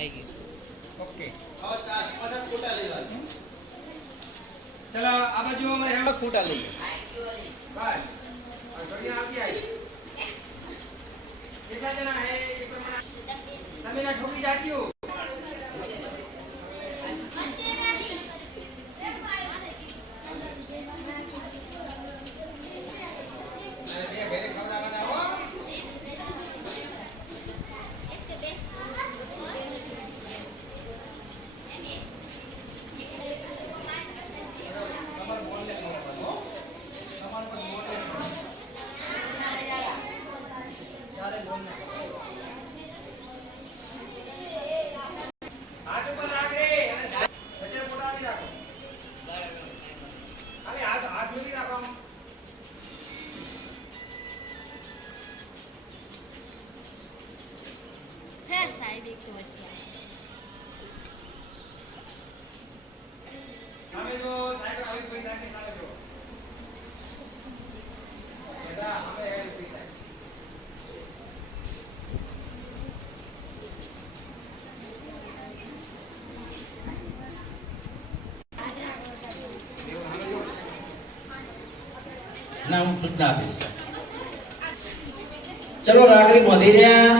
કપાઈ ગયું. ઓકે. ચલો આ બાજુ અમારે હેવા ખૂટા લઈએ બસ. સગીન આપી આવી કેટલા જણા હે? એ પ્રમાણે તમે ના ઠોકી જાતીઓ Where are from? Her side is so સામે જો સાહેબ આવી કોઈ સાહેબ સામે જો બધા અમે ના હું સૂચના આપીશ. ચલો રાખડી બાંધી રહ્યા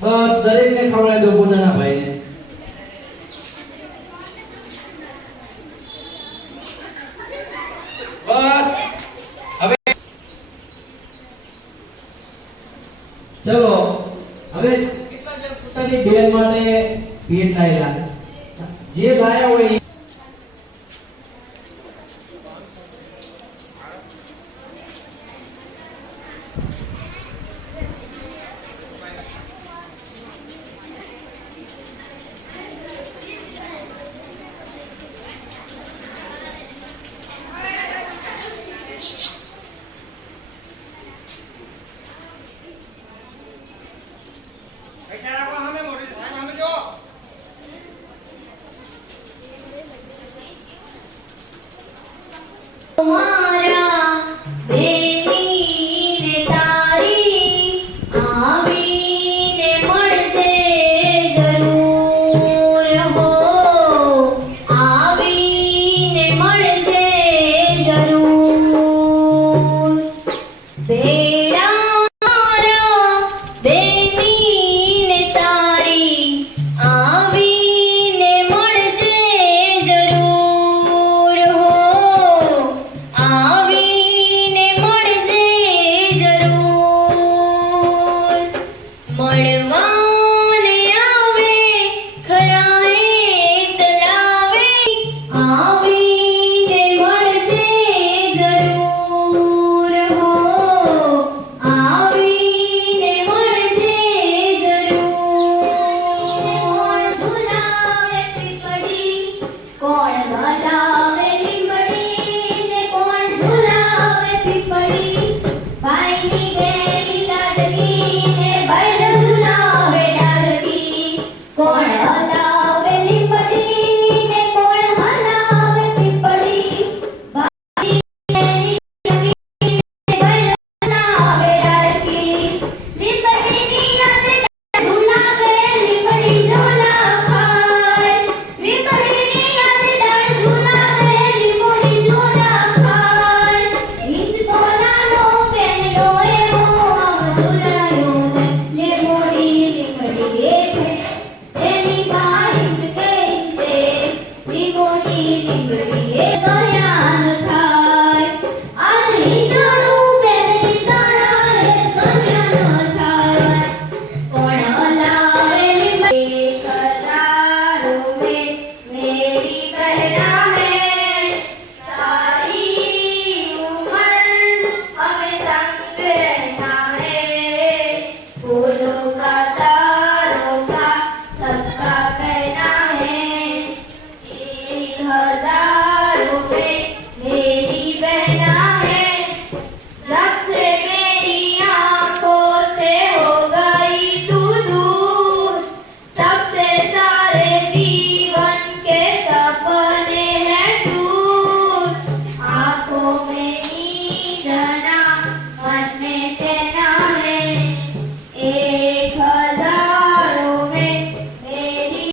બસ દરેકને ખવડાવી દો પોતાના ભાઈને. ચલો હવે પોતાની બેન માટે ભેટ લાયેલા? જે લાયા હોય